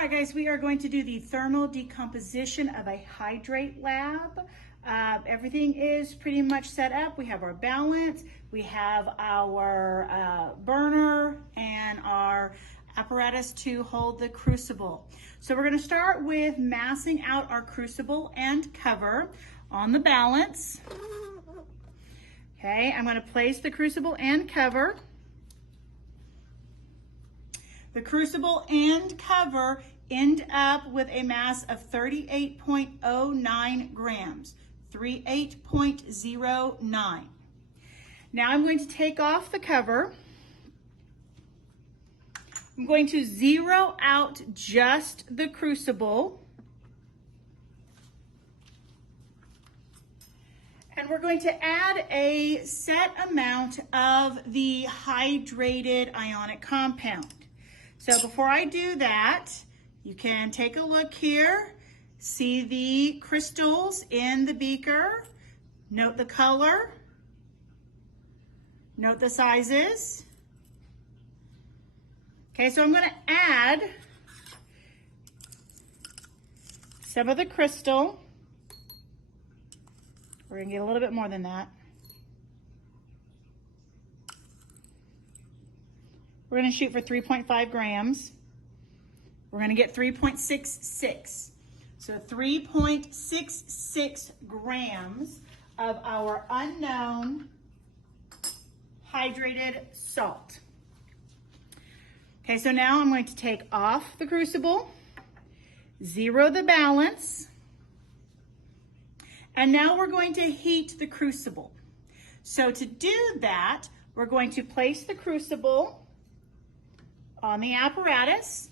right, guys, we are going to do the thermal decomposition of a hydrate lab. Everything is pretty much set up. We have our balance, we have our burner, and our apparatus to hold the crucible. So we're going to start with massing out our crucible and cover on the balance. Okay, I'm going to place the crucible and cover. The crucible and cover end up with a mass of 38.09 grams, 38.09. Now I'm going to take off the cover. I'm going to zero out just the crucible. And we're going to add a set amount of the hydrated ionic compound. So before I do that, you can take a look here, see the crystals in the beaker, note the color, note the sizes. Okay, so I'm going to add some of the crystal. We're going to get a little bit more than that. We're going to shoot for 3.5 grams. We're going to get 3.66. So 3.66 grams of our unknown hydrated salt. Okay, so now I'm going to take off the crucible, zero the balance, and now we're going to heat the crucible. So to do that, we're going to place the crucible on the apparatus.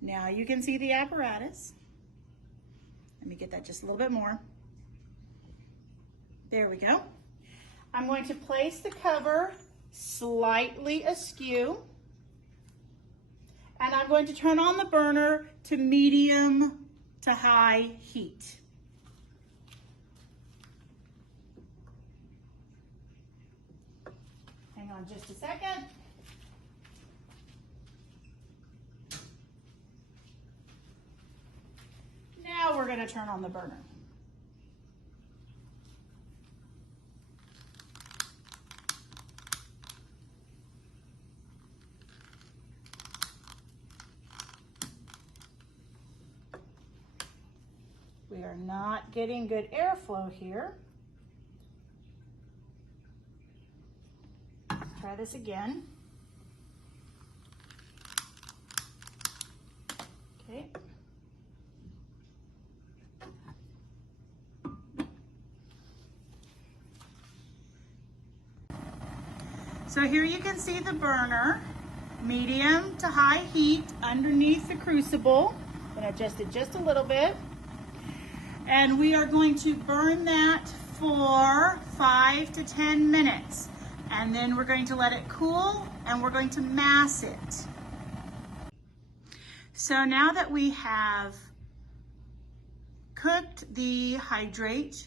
Now you can see the apparatus. Let me get that just a little bit more. There we go. I'm going to place the cover slightly askew, and I'm going to turn on the burner to medium to high heat. Hang on just a second. Now we're going to turn on the burner. We are not getting good airflow here. Let's try this again. Okay. So here you can see the burner, medium to high heat underneath the crucible. I'm going to adjust it just a little bit. And we are going to burn that for 5 to 10 minutes. And then we're going to let it cool and we're going to mass it. So now that we have cooked the hydrate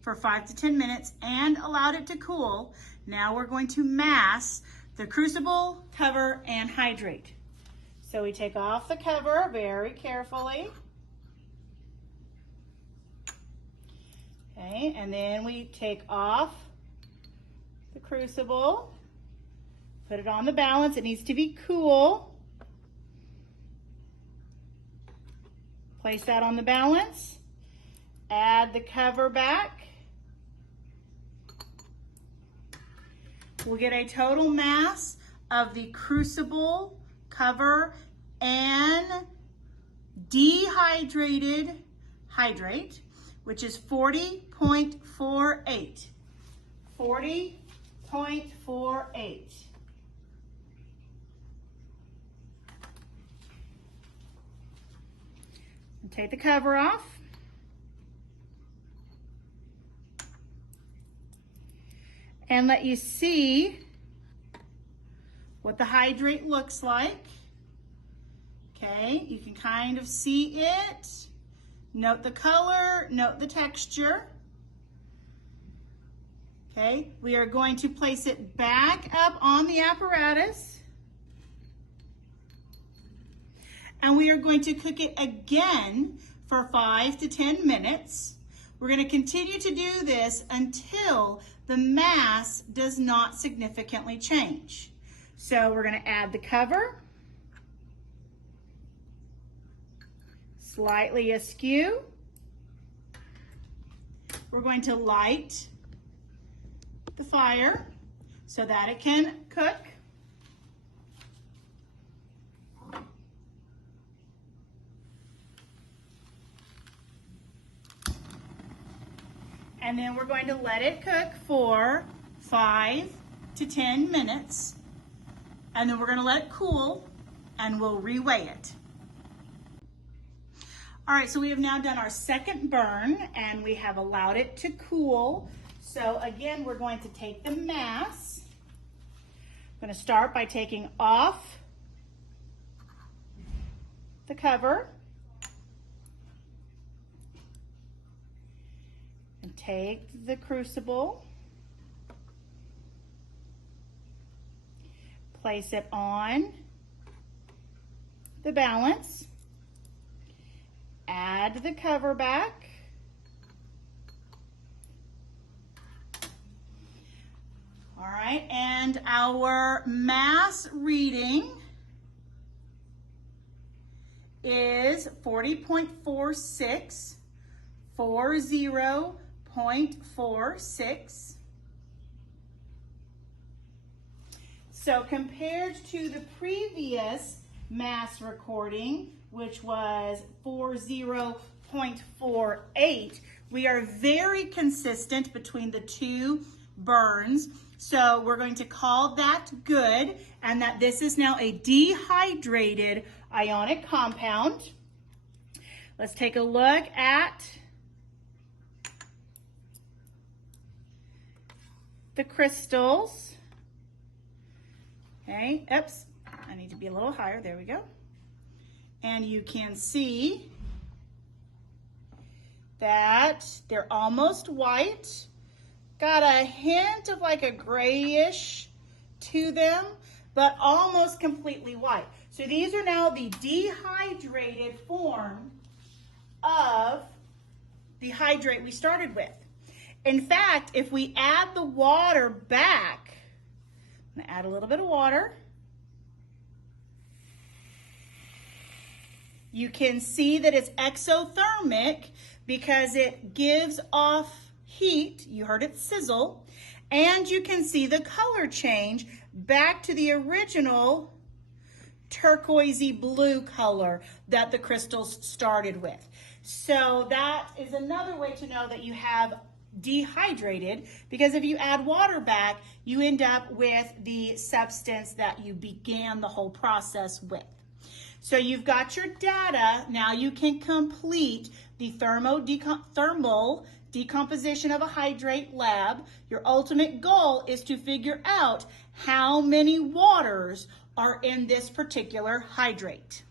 for 5 to 10 minutes and allowed it to cool, now we're going to mass the crucible, cover, and hydrate. So we take off the cover very carefully. Okay, and then we take off the crucible, put it on the balance. It needs to be cool. Place that on the balance. Add the cover back. We'll get a total mass of the crucible, cover, and dehydrated hydrate, which is 40.48. 40.48. Take the cover off. And let you see what the hydrate looks like. Okay, you can kind of see it. Note the color, note the texture. Okay, we are going to place it back up on the apparatus. And we are going to cook it again for 5 to 10 minutes. We're going to continue to do this until the mass does not significantly change. So we're going to add the cover, slightly askew. We're going to light the fire so that it can cook. And then we're going to let it cook for 5 to 10 minutes. And then we're going to let it cool and we'll reweigh it. All right, so we have now done our second burn and we have allowed it to cool. So again, we're going to take the mass. I'm going to start by taking off the cover. And take the crucible. Place it on the balance. Add the cover back. All right, and our mass reading is 40.46, 40.46. So compared to the previous mass recording, which was 40.48, we are very consistent between the two burns. So we're going to call that good, and that this is now a dehydrated ionic compound. Let's take a look at the crystals. Okay, oops, I need to be a little higher, there we go. And you can see that they're almost white. Got a hint of like a grayish to them, but almost completely white. So these are now the dehydrated form of the hydrate we started with. In fact, if we add the water back, I'm gonna add a little bit of water. You can see that it's exothermic because it gives off heat. You heard it sizzle. And you can see the color change back to the original turquoisey blue color that the crystals started with. So that is another way to know that you have dehydrated, because if you add water back, you end up with the substance that you began the whole process with. So you've got your data. Now you can complete the thermal decomposition of a hydrate lab. Your ultimate goal is to figure out how many waters are in this particular hydrate.